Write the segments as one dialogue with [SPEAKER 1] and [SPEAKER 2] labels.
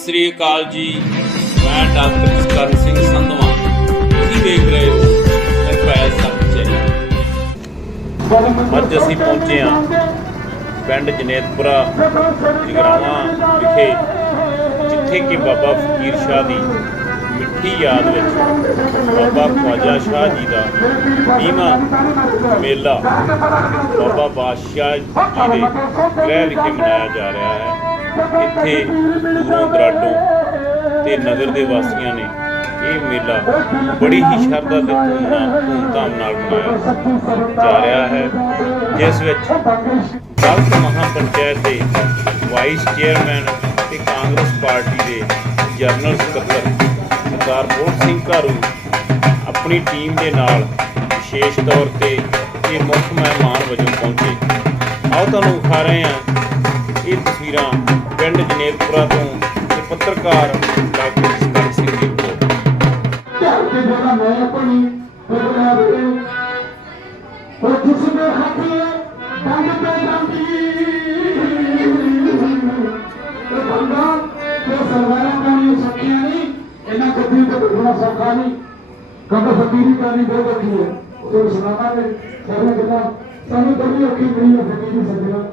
[SPEAKER 1] ਸਤਿ ਸ੍ਰੀ ਅਕਾਲ ਜੀ। ਮੈਂ ਡਾਕਟਰ ਕਰਨ ਸਿੰਘ ਸੰਧਵਾ। ਤੁਸੀਂ ਦੇਖ ਰਹੇ ਹੋ ਨਿਰਭੈ ਸੱਚੇ ਅੱਜ ਅਸੀਂ ਪਹੁੰਚੇ ਹਾਂ ਪਿੰਡ ਜਨੇਤਪੁਰਾ, ਜਗਰਾਵਾਂ ਵਿਖੇ, ਜਿੱਥੇ ਕਿ ਬਾਬਾ ਫਕੀਰ ਸ਼ਾਹ ਦੀ ਮਿੱਠੀ ਯਾਦ ਵਿੱਚ ਬਾਬਾ ਖਵਾਜਾ ਸ਼ਾਹ ਜੀ ਦਾ ਵੀਹਵਾਂ ਮੇਲਾ, ਬਾਬਾ ਬਾਦਸ਼ਾਹ ਜੀ ਦੇ ਗ੍ਰਹਿ ਵਿਖੇ ਮਨਾਇਆ ਜਾ ਰਿਹਾ ਹੈ। ਇੱਥੇ ਦੂਰੋਂ ਦਰਾਡੋਂ ਤੇ ਨਗਰ ਦੇ ਵਾਸੀਆਂ ਨੇ ਇਹ ਮੇਲਾ ਬੜੀ ਹੀ ਸ਼ਰਧਾ ਤੇ ਧੂਮਧਾਮ ਧੂਮਧਾਮ ਨਾਲ ਮਨਾਇਆ ਜਾ ਰਿਹਾ ਹੈ। ਜਿਸ ਵਿੱਚ ਦਲਤ ਮਹਾਪੰਚਾਇਤ ਦੇ ਵਾਈਸ ਚੇਅਰਮੈਨ ਤੇ ਕਾਂਗਰਸ ਪਾਰਟੀ ਦੇ ਜਨਰਲ ਸਕੱਤਰ ਸਰਦਾਰ ਬੋਧ ਸਿੰਘ ਘਾਰੂ ਆਪਣੀ ਟੀਮ ਦੇ ਨਾਲ ਵਿਸ਼ੇਸ਼ ਤੌਰ ਤੇ ਇਹ ਮੁੱਖ ਮਹਿਮਾਨ ਵਜੋਂ ਪਹੁੰਚੇ। ਆਓ ਤੁਹਾਨੂੰ ਵਿਖਾ ਰਹੇ ਹਾਂ ਇਹ ਤਸਵੀਰਾਂ ਪਿੰਡ ਜਨੇਤਪੁਰਾ ਤੋਂ ਤੇ ਪੱਤਰਕਾਰ ਡਾਕਟਰ ਸਤਨ ਸਿੰਘ ਦੀ ਰਿਪੋਰਟ
[SPEAKER 2] ਧਰਤੀ ਜਿਹੜਾ ਮੈਂ ਆਪਣੀ ਬਦਲਾ ਦੇ ਉਹ ਜਿਸ ਦੇ ਹੱਥੇ ਬੰਦ ਪੈ ਜਾਂਦੀ। ਇਹ ਬੰਦਾ ਤੇ ਸਰਵਾਰਾਂ ਕਾਣੀ ਸੱਖੀਆਂ ਨਹੀਂ ਇਹਨਾਂ ਗੱਡੀ ਤੇ ਬੈਠਣਾ ਸੌਖਾ ਨਹੀਂ। ਕਿਉਂਕਿ ਫਕੀਰੀ ਕਰਨੀ ਬਹੁਤ ਔਖੀ ਹੈ। ਉਹ ਸੁਣਾਵਾਂਗੇ। ਸਾਰੇ ਗੱਲਾਂ ਸਾਨੂੰ ਬੜੀ ਔਖੀ ਮਿਲੀ ਹੈ ਫਕੀਰੀ ਸੱਜਣਾ।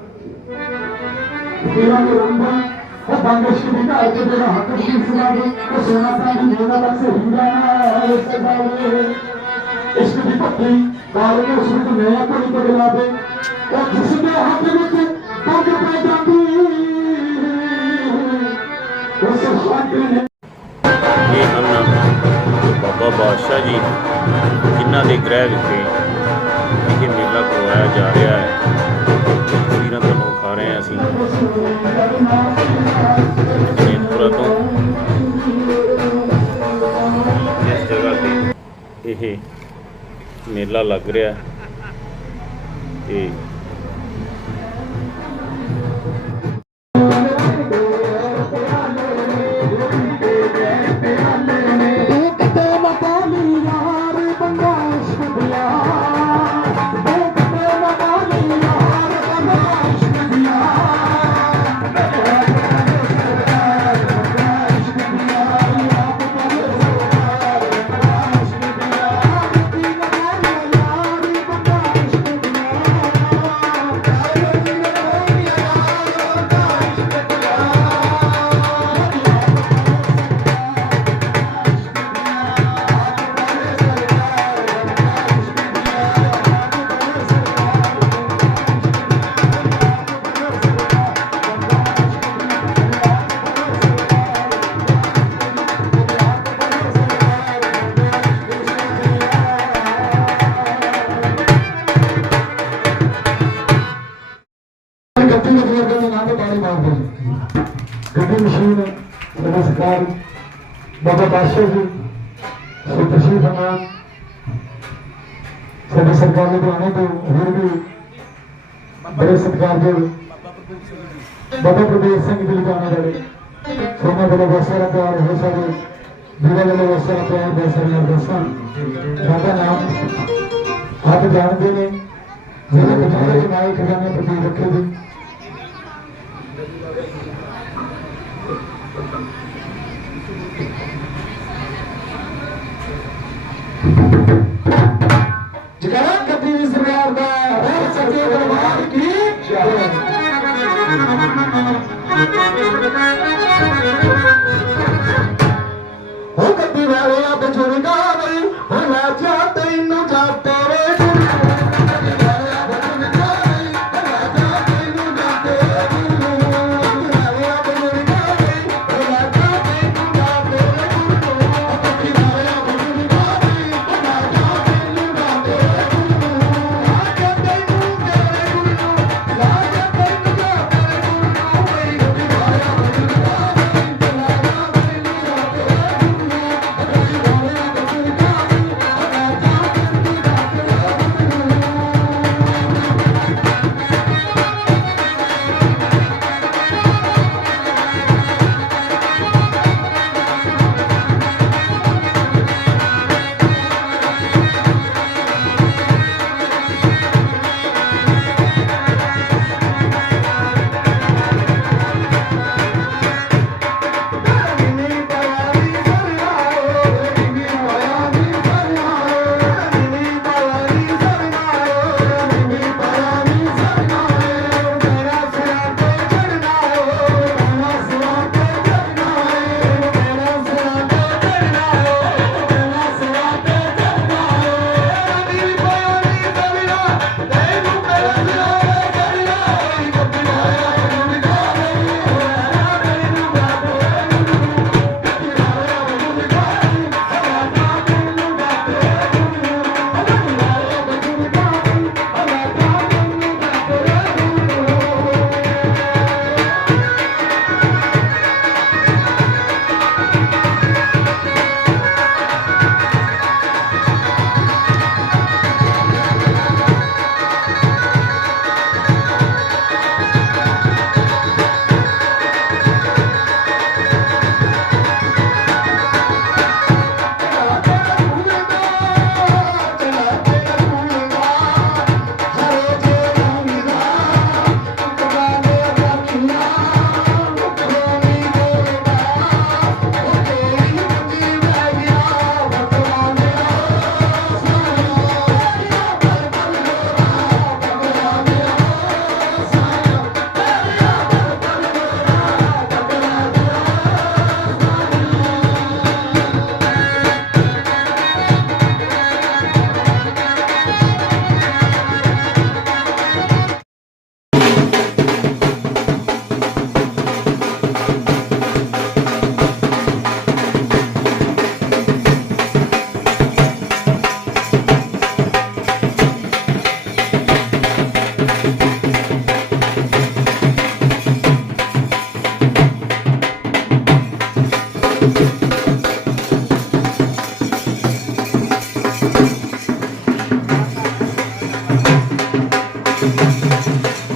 [SPEAKER 2] ਫਕੀਰਾਂ ਦੇ ਰੰਗਾਂ ਉਹ ਬੰਦਸ਼ ਦੀ ਘਰ ਤੇ ਜਿਹੜਾ ਹੱਕ ਦੀ ਸੁਣਾ ਦੇ ਉਹ ਸੋਨਾ ਤਾਂ ਦੀ ਜਿਹੜਾ ਬਸ ਹੀਰਾ ਨਾ ਇਸ ਬਾਰੇ ਇਸ਼ਕ ਦੀ ਪੱਤੀ ਬਾਲ ਨੂੰ ਉਸ ਨੂੰ ਨਇਆ ਕੋਈ ਬਦਲਾ ਦੇ ਉਹ ਜਿਸ ਦੇ ਹੱਥ ਵਿੱਚ ਬੰਦ ਪੈ ਜਾਂਦੀ ਉਸ ਹੱਥ ਨੇ
[SPEAKER 1] ਇਹ ਹਨ ਬਾਬਾ ਬਾਦਸ਼ਾਹ ਜੀ ਜਿਨ੍ਹਾਂ ਦੇ ਗ੍ਰਹਿ ਵਿਖੇ ਇਹ ਮੇਲਾ ਕਰਵਾਇਆ ਜਾ ਰਿਹਾ ਹੈ ਤਸਵੀਰਾਂ ਤੁਹਾਨੂੰ ਵਿਖਾ ਰਹੇ ਹਾਂ ਅਸੀਂ ਜਨੇਤਪੁਰਾ ਤੋਂ ਇਸ ਜਗ੍ਹਾ ਤੇ ਇਹ ਮੇਲਾ ਲੱਗ ਰਿਹਾ ਹੈ ਤੇ
[SPEAKER 2] ਸੋ ਤਸ਼ਰੀਫ ਫਰਮਾਨ ਸਾਡੀ ਸਰਕਾਰ ਦੇ ਬੁਲਾਣੇ ਤੋਂ ਹੋਰ ਵੀ ਬੜੇ ਸਤਿਕਾਰ ਦੇ ਬਾਬਾ ਪ੍ਰਦੇਸ਼ ਸਿੰਘ ਜੀ ਲੁਧਿਆਣਾ ਵਾਲੇ ਸੋਨਾ ਬੜਾ ਵਸਰਾ ਪਿਆਰ ਹੋ ਸਾਡੇ ਵੀਰਾਂ ਵਾਲੇ ਵਸਰਾ ਪਿਆਰ ਦੇ ਸਾਰੇ ਅਰਦਾਸਾਂ ਬਾਬਾ ਨਾਮ ਆਪ ਜਾਣਦੇ ਨੇ। ਜਿਹੜੇ ਖਜ਼ਾਨੇ ਚ ਨਾਈ ਖਜ਼ਾਨੇ ਪ੍ਰਤੀ ਰੱਖੇ ਦੀ ਰਹਿ ਸਕੇ ਦਰਬਾਰ ਕੀ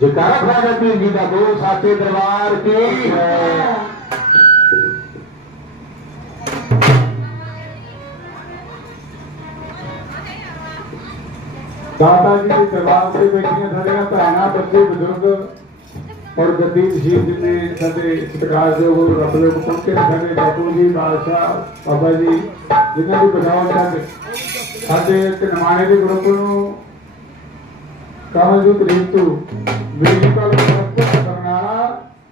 [SPEAKER 3] ਜਕਾਰਾ ਖਵਾਜਾ ਪੀਰ ਜੀ ਦਾ ਦੋ ਸਾਚੇ ਦਰਬਾਰ ਕੀ ਹੈ? ਦਾਤਾ ਜੀ ਦੇ ਦਰਬਾਰ ਤੇ ਬੈਠੀਆਂ ਸਾਡੀਆਂ ਭੈਣਾਂ, ਬੱਚੇ, ਬਜ਼ੁਰਗ ਔਰ ਗੱਦੀ ਨਸ਼ੀਰ ਜਿੰਨੇ ਸਾਡੇ ਸਤਿਕਾਰਯੋਗ ਰੱਬ ਦੇ ਪਹੁੰਚੇ ਸਾਡੇ ਬਾਪੂ ਜੀ, ਬਾਦਸ਼ਾਹ, ਬਾਬਾ ਜੀ, ਜਿਨ੍ਹਾਂ ਦੀ ਬਚਾਉਣ ਤੱਕ ਸਾਡੇ ਇੱਕ ਨਮਾਣੇ ਦੇ ਗਰੁੱਪ ਨੂੰ ਕਾਮਜੂ ਪ੍ਰੀਤੂ ਵੀਰਪਾਲ ਗਰੁੱਪ ਬਰਨਾਲਾ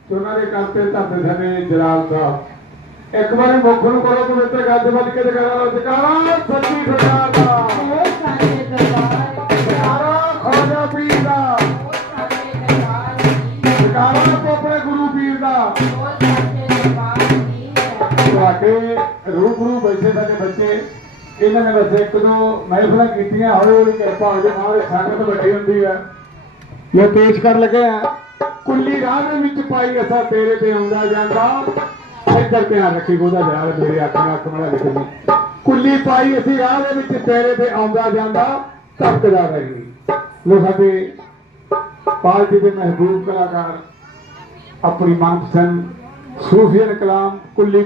[SPEAKER 3] ਤੇ ਉਹਨਾਂ ਦੇ ਕਰਤੇ ਧਰਤੇ ਸਾਡੇ ਜਲਾਲ ਸਾਹਿਬ। ਇੱਕ ਵਾਰੀ ਮੁੱਖ ਨੂੰ ਕਰੋ ਪਵਿੱਤਰ ਗੱਜ ਵੱਲ ਕੇ ਜਗਾਰਾ ਜਗਾਰਾ ਸੱਚੀ ਸਰਕਾਰ ਦਾ ਖੋਜਾ ਪੀਰ ਦਾ। ਆਪਣੇ ਗੁਰੂ ਪੀਰ ਦਾ। ਤੁਹਾਡੇ ਰੂਬਰੂ ਬੈਠੇ ਸਾਡੇ ਬੱਚੇ। ਇਹਨਾਂ ਨੇ ਬਸ ਇੱਕ ਦੋ ਮਹਿਫਲਾਂ ਕੀਤੀਆਂ, ਹੌਲੀ ਕਿਰਪਾ ਹੋ ਜੇ ਮਾਰੇ ਸੰਗਤ ਵੱਡੀ ਹੁੰਦੀ ਹੈ। ਮੈਂ ਪੇਸ਼ ਕਰਨ ਲੱਗਾ ਕੁੱਲੀ ਰਾਹ ਦੇ ਵਿੱਚ ਪਾਈ ਅਸਾਂ ਤੇਰੇ ਤੇ ਆਉਂਦਾ ਜਾਂਦਾ। ਇੱਧਰ ਧਿਆਨ ਰੱਖੀ ਉਹਦਾ ਯਾਰ ਮੇਰੇ ਅੱਖ ਅੱਖ ਨਾਲ ਲਿਖਣੀ ਕੁੱਲੀ ਪਾਈ ਅਸੀਂ ਰਾਹ ਦੇ ਵਿੱਚ ਤੇਰੇ ਤੇ ਆਉਂਦਾ ਜਾਂਦਾ ਧੱਕਦਾ ਰਹੀ। ਲੋ ਸਾਡੇ ਪਾਰਟੀ ਦੇ ਮਹਿਬੂਬ ਕਲਾਕਾਰ, ਆਪਣੀ ਮਨਪਸੰਦ ਸੂਫੀਅਨ ਕਲਾਮ ਕੁੱਲੀ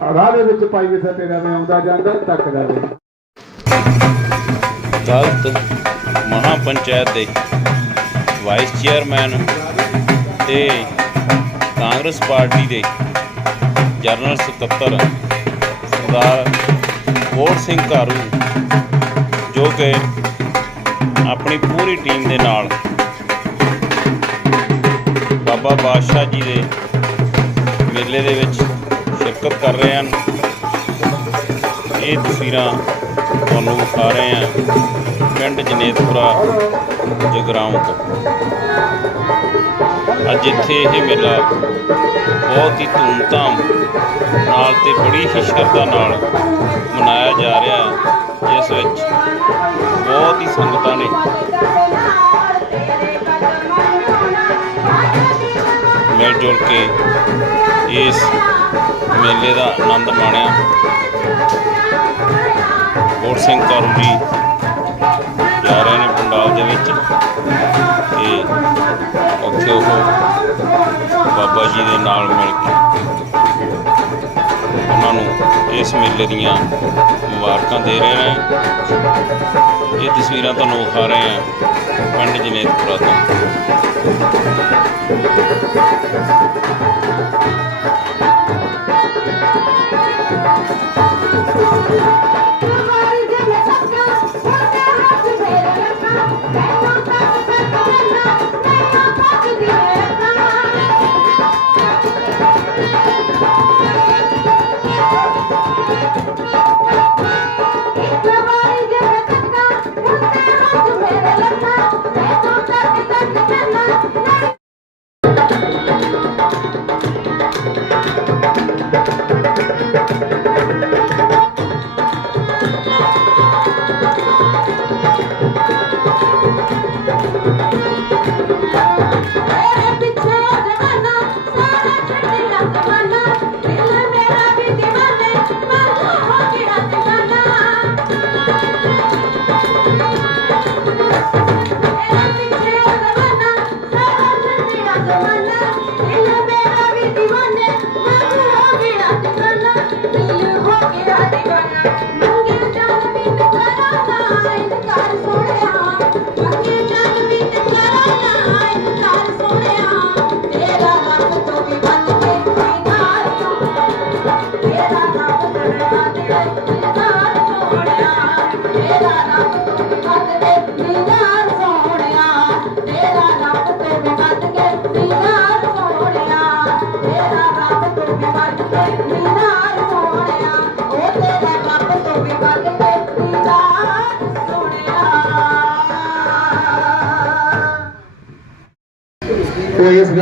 [SPEAKER 3] ਰਾਹ ਦੇ ਵਿੱਚ ਪਾਈ ਅਸਾਂ ਤੇਰਾ ਤੇ ਆਉਂਦਾ ਜਾਂਦਾ ਧੱਕਦਾ ਰਹੀ
[SPEAKER 1] ਦਲਤ ਮਹਾਪੰਚਾਇਤ ਦੇ ਵਾਈਸ ਚੇਅਰਮੈਨ ਤੇ ਕਾਂਗਰਸ ਪਾਰਟੀ ਦੇ ਜਨਰਲ ਸਕੱਤਰ ਸਰਦਾਰ ਕੋਟ ਸਿੰਘ ਘਾਰੂ, ਜੋ ਕਿ ਆਪਣੀ ਪੂਰੀ ਟੀਮ ਦੇ ਨਾਲ ਬਾਬਾ ਬਾਦਸ਼ਾਹ ਜੀ ਦੇ ਮੇਲੇ ਦੇ ਵਿੱਚ ਸ਼ਿਰਕਤ ਕਰ ਰਹੇ ਹਨ। ਇਹ ਤਸਵੀਰਾਂ ਤੁਹਾਨੂੰ ਵਿਖਾ ਰਹੇ ਹਾਂ ਪਿੰਡ ਜਨੇਤਪੁਰਾ, ਜਗਰਾਉਂ ਤੋਂ। ਅੱਜ ਇੱਥੇ ਇਹ ਮੇਲਾ ਬਹੁਤ ਹੀ ਧੂਮਧਾਮ ਨਾਲ ਤੇ ਬੜੀ ਹੀ ਸ਼ਰਧਾ ਨਾਲ ਮਨਾਇਆ ਜਾ ਰਿਹਾ ਹੈ, ਜਿਸ ਵਿੱਚ ਬਹੁਤ ਹੀ ਸੰਗਤਾਂ ਨੇ। ਮਿਲ ਜੁਲ ਕੇ ਇਸ ਮੇਲੇ ਦਾ ਆਨੰਦ ਮਾਣਿਆ। ਕੋਟ ਸਿੰਘ ਕਾਰੂ ਜੀ ਜਾ ਰਹੇ ਨੇ ਪੰਡਾਲ ਦੇ ਵਿੱਚ। ਤੇ ਉੱਥੇ ਉਹ ਬਾਬਾ ਜੀ ਦੇ ਨਾਲ ਮਿਲ ਕੇ ਉਹਨਾਂ ਨੂੰ ਇਸ ਮੇਲੇ ਦੀਆਂ ਮੁਬਾਰਕਾਂ ਦੇ ਰਹੇ ਨੇ। ਇਹ ਤਸਵੀਰਾਂ ਤੁਹਾਨੂੰ ਵਿਖਾ ਰਹੇ ਹਾਂ ਪਿੰਡ ਜਨੇਤਪੁਰਾ ਤੋਂ।
[SPEAKER 3] ਉਹ ਇਸ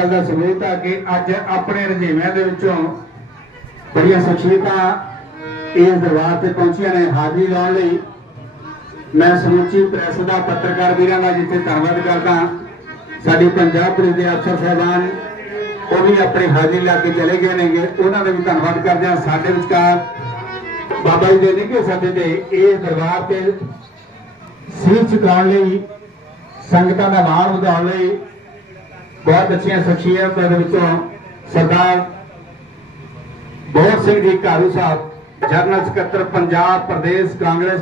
[SPEAKER 3] ਗੱਲ ਦਾ ਸਬੂਤ ਆ ਕਿ ਅੱਜ ਆਪਣੇ ਰਜੀਵਿਆਂ ਦੇ ਵਿੱਚੋਂ ਬੜੀਆਂ ਸ਼ਖਸੀਅਤਾਂ ਇਸ ਦਰਬਾਰ ਤੇ ਪਹੁੰਚੀਆਂ ਨੇ, ਹਾਜ਼ਰੀ ਲਾਉਣ ਲਈ। ਮੈਂ ਸਮੁੱਚੀ ਪ੍ਰੈਸ ਦਾ ਪੱਤਰਕਾਰ ਵੀਰਾਂ ਦਾ ਜਿੱਥੇ ਧੰਨਵਾਦ ਕਰਦਾ ਸਾਡੀ ਪੰਜਾਬ ਪੁਲਿਸ ਦੇ ਅਫਸਰ ਸਾਹਿਬਾਨ, ਉਹ ਵੀ ਆਪਣੇ ਹਾਜ਼ਰੀ ਲਾ ਕੇ ਚਲੇ ਗਏ ਨੇਗੇ। ਉਹਨਾਂ ਦਾ ਵੀ ਧੰਨਵਾਦ ਕਰਦੇ ਹਾਂ। ਸਾਡੇ ਵਿਚਕਾਰ ਬਾਬਾ ਜੀ ਦੇ ਨਿੱਘੇ ਸਾਡੇ ਤੇ ਇਹ ਦਰਬਾਰ ਤੇ ਸੀਰ ਝੁਕਾਉਣ ਲਈ,
[SPEAKER 2] ਸੰਗਤਾਂ ਦਾ ਮਾਣ ਵਧਾਉਣ ਲਈ ਬਹੁਤ ਅੱਛੀਆਂ ਸ਼ਖਸੀਅਤਾਂ ਦੇ ਵਿੱਚੋਂ ਸਰਦਾਰ ਬਹੁਤ ਸਿੰਘ ਜੀ ਘਾਰੂ ਸਾਹਿਬ, ਜਨਰਲ ਸਕੱਤਰ ਪੰਜਾਬ ਪ੍ਰਦੇਸ਼ ਕਾਂਗਰਸ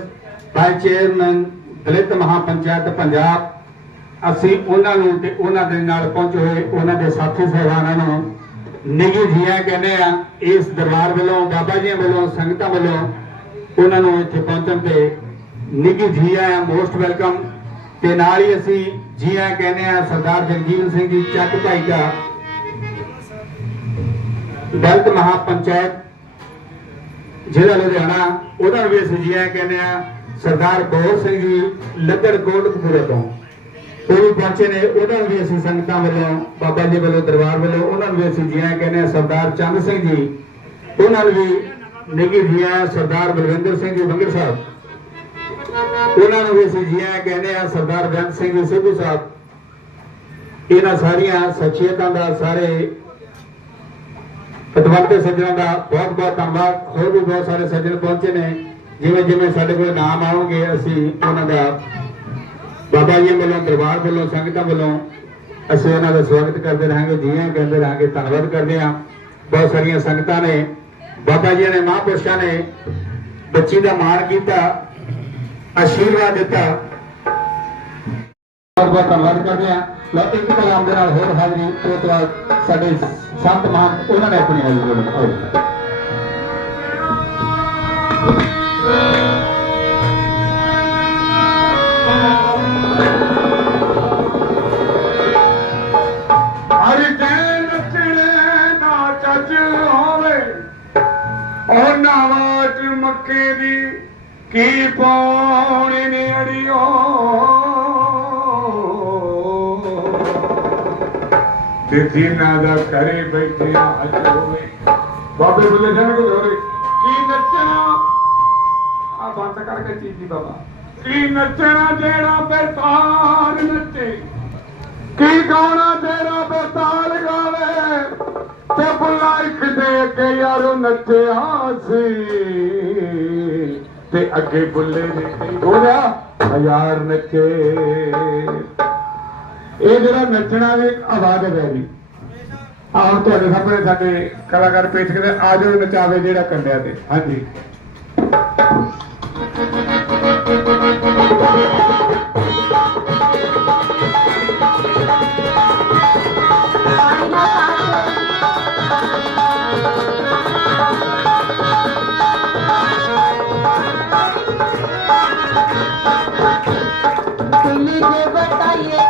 [SPEAKER 2] ਵਾਈਸ ਚੇਅਰਮੈਨ ਦਲਿਤ ਮਹਾਪੰਚਾਇਤ ਪੰਜਾਬ। ਅਸੀਂ ਉਹਨਾਂ ਨੂੰ ਤੇ ਉਹਨਾਂ ਦੇ ਨਾਲ ਪਹੁੰਚੇ ਹੋਏ ਉਹਨਾਂ ਦੇ ਸਾਥੀ ਸਹਿਬਾਨਾਂ ਨੂੰ ਨਿੱਘੀ ਜੀਆਂ ਕਹਿੰਦੇ ਆ, ਇਸ ਦਰਬਾਰ ਵੱਲੋਂ, ਬਾਬਾ ਜੀ ਵੱਲੋਂ, ਸੰਗਤਾਂ ਵੱਲੋਂ ਉਹਨਾਂ ਨੂੰ ਇੱਥੇ ਪਹੁੰਚਣ ਤੇ ਨਿੱਘੀ ਜੀਆਂ ਆ ਮੋਸਟ ਵੈਲਕਮ ਤੇ ਨਾਲ ਹੀ ਅਸੀਂ ਜੀਆਂ ਕਹਿੰਦੇ ਆ ਸਰਦਾਰ ਜਗਜੀਤ ਸਿੰਘ ਜੀ, ਚੱਕ ਭਾਈ ਦਾ ਦਲਿਤ ਮਹਾਪੰਚਾਇਤ, ਜ਼ਿਲ੍ਹਾ ਲੁਧਿਆਣਾ ਉਹਨਾਂ ਨੂੰ ਵੀ ਅਸੀਂ ਜੀਆਂ ਕਹਿੰਦੇ ਆ ਸਰਦਾਰ ਬੋਰ ਸਿੰਘ ਜੀ, ਲੱਦੜ ਕੋਟਕਪੂਰੇ ਤੋਂ। ਉਹ ਵੀ ਪਹੁੰਚੇ ਨੇ, ਉਹਨਾਂ ਨੂੰ ਵੀ ਅਸੀਂ ਸੰਗਤਾਂ ਵੱਲੋਂ, ਬਾਬਾ ਜੀ ਵੱਲੋਂ, ਦਰਬਾਰ ਵੱਲੋਂ, ਉਹਨਾਂ ਨੂੰ ਵੀ ਅਸੀਂ ਜੀਆਂ ਕਹਿੰਦੇ ਆ ਸਰਦਾਰ ਚੰਦ ਸਿੰਘ ਜੀ, ਉਹਨਾਂ ਨੂੰ ਵੀ ਨਿੱਘੀ ਜੀਆਂ ਸਰਦਾਰ ਬਲਵਿੰਦਰ ਸਿੰਘ ਜੀ ਬੰਗਰ ਸਾਹਿਬ। ਉਹਨਾਂ ਨੂੰ ਵੀ ਅਸੀਂ ਜੀਆਂ ਕਹਿੰਦੇ ਆ ਸਰਦਾਰ ਬੇਅੰਤ ਸਿੰਘ ਸਿੱਧੂ ਸਾਹਿਬ। ਇਹਨਾਂ ਸਾਰੀਆਂ ਸ਼ਖਸੀਅਤਾਂ ਦਾ, ਸਾਰੇ ਪਤਵੰਤੇ ਸੱਜਣਾਂ ਦਾ ਬਹੁਤ ਬਹੁਤ ਧੰਨਵਾਦ। ਹੋਰ ਵੀ ਬਹੁਤ ਸਾਰੇ ਸੱਜਣ ਪਹੁੰਚੇ ਨੇ। ਜਿਵੇਂ ਜਿਵੇਂ ਸਾਡੇ ਕੋਲ ਨਾਮ ਆਉਣਗੇ, ਅਸੀਂ ਉਹਨਾਂ ਦਾ ਬਾਬਾ ਜੀ ਵੱਲੋਂ ਦਰਬਾਰ ਵੱਲੋਂ, ਸੰਗਤਾਂ ਵੱਲੋਂ ਅਸੀਂ ਉਹਨਾਂ ਦਾ ਸਵਾਗਤ ਕਰਦੇ ਰਹਾਂਗੇ ਜੀਆਂ ਕਹਿੰਦੇ ਰਹਾਂਗੇ, ਧੰਨਵਾਦ ਕਰਦੇ ਹਾਂ। ਬਹੁਤ ਸਾਰੀਆਂ ਸੰਗਤਾਂ ਨੇ। ਬਾਬਾ ਜੀ ਨੇ ਮਹਾਂਪੁਰਸ਼ਾਂ ਨੇ ਬੱਚੀ ਦਾ ਮਾਣ ਕੀਤਾ। ਆਸ਼ੀਰਵਾਦ ਦਿੱਤਾ। ਬਹੁਤ ਬਹੁਤ ਧੰਨਵਾਦ ਕਰਦੇ ਹਾਂ। ਇੱਕ ਕਲਾਮ ਦੇ ਨਾਲ ਹੋਰ ਹਾਜ਼ਰੀ ਤੋਂ ਬਾਅਦ ਸਾਡੇ ਸੰਤ ਮਹਾਨ ਉਹਨਾਂ ਨੇ ਆਪਣੀ ਹਾਜ਼ਰੀ ਲਗਾਈ
[SPEAKER 4] ਹਰ ਜੈ ਨੱਚਣੇ ਨਾ ਚੱਜ ਹੋਵੇ ਉਹ ਨਾਵਾਜ ਮੱਕੇ ਦੀ ਕੀ ਨੇ ਅੜਿਓ ਤੇ ਦਾ ਘਰੇ ਬੈਠਿਆ ਅੱਜ ਹੋਵੇ। ਬਾਬੇ ਬੁੱਲੇ ਜਾਣ ਕੋ ਹੋਰੇ। ਕੀ ਨੱਚਣਾ? ਆ ਬੰਦ ਕਰਕੇ ਚੀਜ਼ ਦੀ ਬਾਬਾ। ਕੀ ਨੱਚਣਾ ਜਿਹੜਾ ਬੇਤਾਰ ਨੱਚੇ? ਕੀ ਗਾਉਣਾ ਤੇਰਾ ਬੇਤਾਲ ਗਾਵੇ? ਤੇ ਬੁੱਲਾ ਇੱਕ ਦੇ ਅੱਗੇ ਯਾਰੋ ਨੱਚਿਆ ਸੀ। ਤੇ ਅੱਗੇ ਬੁੱਲੇ ਨੇ ਕਈ ਹਜ਼ਾਰ ਨੱਚੇ। ਇਹ ਜਿਹੜਾ ਨੱਚਣਾ ਦੀ ਆਵਾਜ਼ ਹੈ ਜੀ। ਆਹ ਤੁਹਾਡੇ ਸਾਹਮਣੇ ਸਾਡੇ ਕਲਾਕਾਰ ਪੇਸ਼ ਕਰਦੇ, ਆ ਜਾਓ ਨਚਾਵੇ ਜਿਹੜਾ ਕੰਡਿਆ ਤੇ। ਹਾਂਜੀ।
[SPEAKER 3] ਦਿੱਲੀ ਦੇ ਬਟਾਈਏ ਕਹਿੰਦੇ